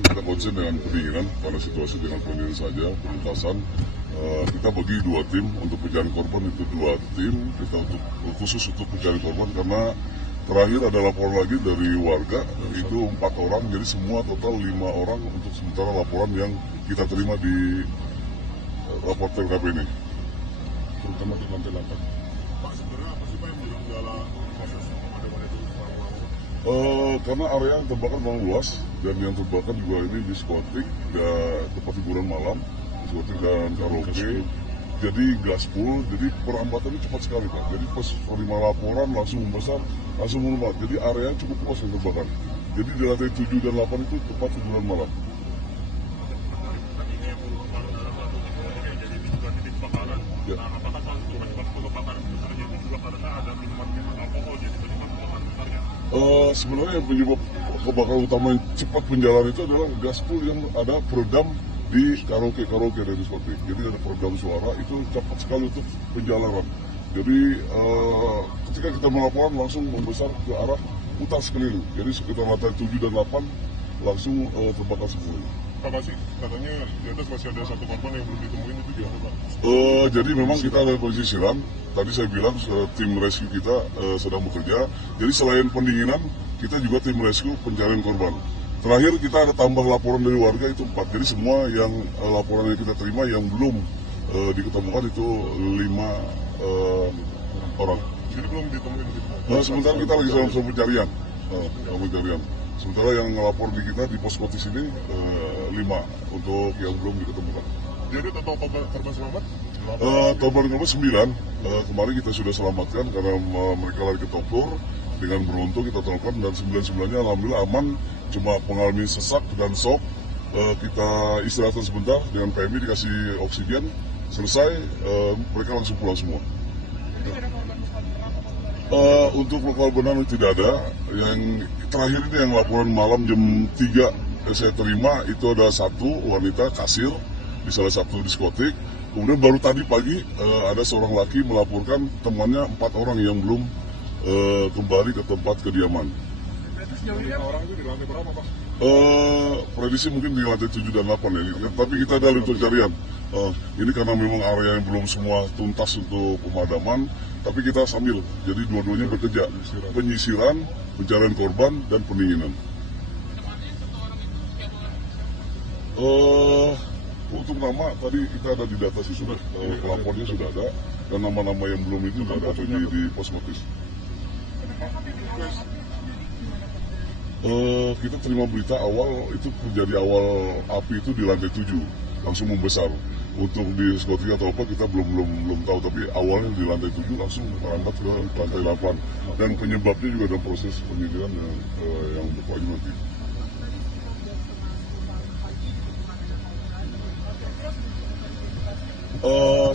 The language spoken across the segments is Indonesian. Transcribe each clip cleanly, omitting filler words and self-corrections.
memang kita konsen dengan pendinginan karena situasi dengan pendinginan saja penuntasan. Kita bagi 2 tim untuk pencarian korban, itu 2 tim kita untuk khusus untuk pencarian korban karena terakhir ada laporan lagi dari warga itu 4 orang, jadi semua total 5 orang untuk sementara laporan yang kita terima di rapor TKP ini. Terutama di lantai 8. Pak, sebenarnya apa sih Pak yang menjadi kendala proses pemadaman itu? Karena area yang terbakar memang luas dan yang terbakar juga ini diskotik dan tempat hiburan malam, diskotik dan karaoke. Jadi gaspol, jadi perambatannya cepat sekali Pak. Jadi pas terima laporan langsung membesar, langsung melumat. Jadi area cukup luas yang terbakar. Jadi di lantai 7 dan 8 itu tempat hiburan malam. Tadinya yang merupakan salah satu titik yang jadi juga titik kebakaran. Ya. Nah, apakah salah satu penyebab kebakaran besarnya itu juga karena ada minuman alkohol jadi penyebab kebakaran besarnya? Sebenarnya yang penyebab kebakaran utama yang cepat menjalar itu adalah gaspol yang ada peredam di karaoke dan diskotik. Jadi ada peredam suara itu cepat sekali untuk penjalanan. Jadi ketika kita melaporkan langsung membesar ke arah utara sekeliling. Jadi sekitar lantai 7 dan 8 langsung terbakar semuanya. Pak masih katanya di atas masih ada 1 korban yang belum ditemuin itu gimana Pak? Jadi memang kita ada penyisiran. Tadi saya bilang tim rescue kita sedang bekerja. Jadi selain pendinginan, kita juga tim rescue pencarian korban. Terakhir kita ada tambah laporan dari warga itu 4. Jadi semua yang laporan yang kita terima yang belum diketemukan itu 5 orang. Jadi belum ditemuin gitu. Sementara kita lagi dalam pencarian. Sementara yang ngelapor di kita di posko di sini 5 untuk yang belum diketemukan. Jadi total korban selamat? Korban 9. Kemarin kita sudah selamatkan karena mereka lari ke Tokor. Dengan beruntung kita telepon dan 9-9-nya alhamdulillah aman. Cuma mengalami sesak dan shock. Kita istirahatkan sebentar dengan PMI dikasih oksigen. Selesai mereka langsung pulang semua. Untuk korban tidak ada. Yang terakhir ini yang laporan malam jam 3 saya terima itu ada 1 wanita kasir di salah satu diskotik. Kemudian baru tadi pagi ada seorang laki melaporkan temannya 4 orang yang belum kembali ke tempat kediaman. Orang itu di lantai berapa Pak? Prediksi mungkin di lantai 7 dan 8 ya. Tapi kita dalam pencarian. Ini karena memang area yang belum semua tuntas untuk pemadaman, tapi kita sambil. Jadi dua-duanya bekerja. Penyisiran, pencarian korban, dan pendinginan. Untuk nama tadi kita ada di data sih sudah. Pelapornya sudah ada. Dan nama-nama yang belum itu sudah ada di Posmotis. Kita terima berita awal itu terjadi awal api itu di lantai 7 langsung membesar. Untuk di diskotik atau apa kita belum tahu, tapi awalnya di lantai 7 langsung merambat ke lantai 8 dan penyebabnya juga ada proses penyelidikan yang berlanjut nanti.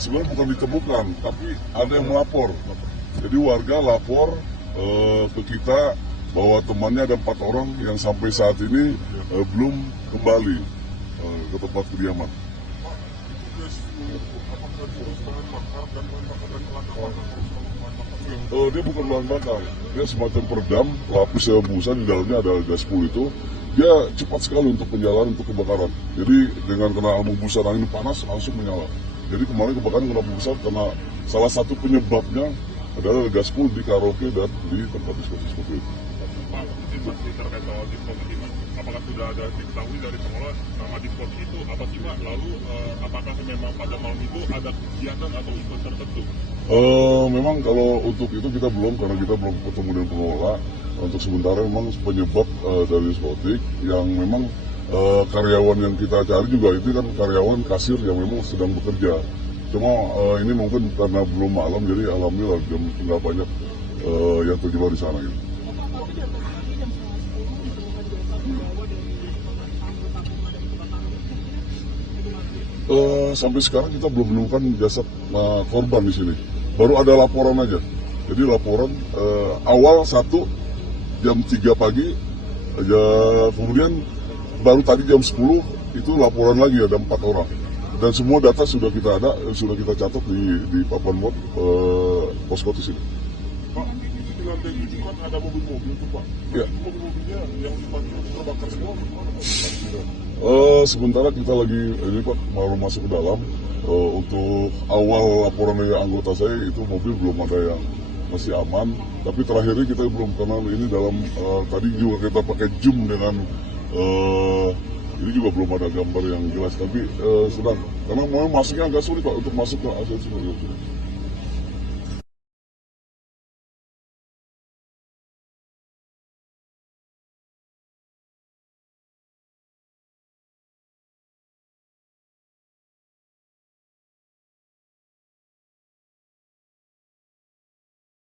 Sebenarnya bukan ditemukan, tapi ada yang melapor. Jadi warga lapor ke kita bahwa temannya ada 4 orang yang sampai saat ini belum kembali ke tempat kediaman. Dia bukan bahan bakar, dia semacam peredam, lapis busa di dalamnya ada gaspol itu. Dia cepat sekali untuk penjalanan untuk kebakaran. Jadi dengan kena hembusan angin panas langsung menyala. Jadi kemarin kebakaran kena hembusan karena salah satu penyebabnya adalah gaspol di karaoke dan di tempat diskotik seperti itu. Pak, masih terkait soal diskotik ini, apakah sudah ada diketahui dari pengelola nama diskotik itu apa sih Pak? Lalu apakah memang pada malam itu ada kegiatan atau event tertentu? Memang kalau untuk itu kita belum, karena kita belum ketemu dengan pengelola. Untuk sementara memang penyebab dari diskotik yang memang karyawan yang kita cari juga itu kan karyawan kasir yang memang sedang bekerja. Cuma ini mungkin karena belum malam, jadi alhamdulillah nggak banyak yang terjebak di sana gitu. Sampai sekarang kita belum menemukan jasad korban di sini. Baru ada laporan aja. Jadi laporan awal 1 jam 3 pagi, kemudian baru tadi jam 10 itu laporan lagi ada 4 orang. Dan semua data sudah kita catat di papan posko di sini. Pak, itu di lantai kayak gitu kan ada mobil-mobil tuh Pak. Ya. Mobil-mobilnya yang diparkir terbakar semua gimana Pak? Sementara kita lagi ini Pak baru masuk ke dalam. Untuk awal laporan dari anggota saya itu mobil belum ada yang masih aman. Tapi terakhirnya kita belum kenal ini dalam tadi juga kita pakai zoom dengan ini juga belum ada gambar yang jelas. Tapi sedang karena memang masuknya agak sulit Pak untuk masuk ke aset seperti itu.